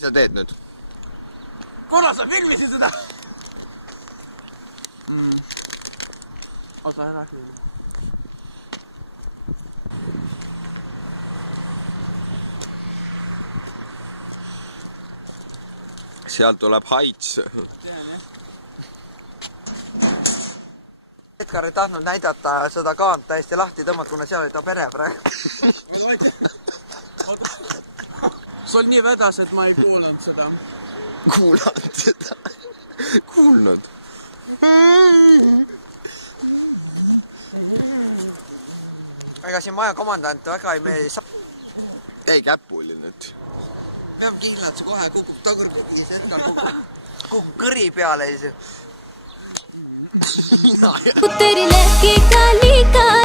Mis sa teed nüüd? Korra sa filmisid seda! Oota, ära filmi. Sealt tuleb haits. Edgar ei tahtnud näidata seda kaant täiesti lahti tõmmata, kuna seal oli ta pere praegu. Sul nii vedas, et ma ei kuulnud seda. Kuulanud seda? Kuulnud? Ega siin maja komandant väga ei mees. Ei käpuli nüüd. Peab kiilad, see kohe kukub tagurpidi, siis Edgar kukub kõri peale. तेरी लड़की काली का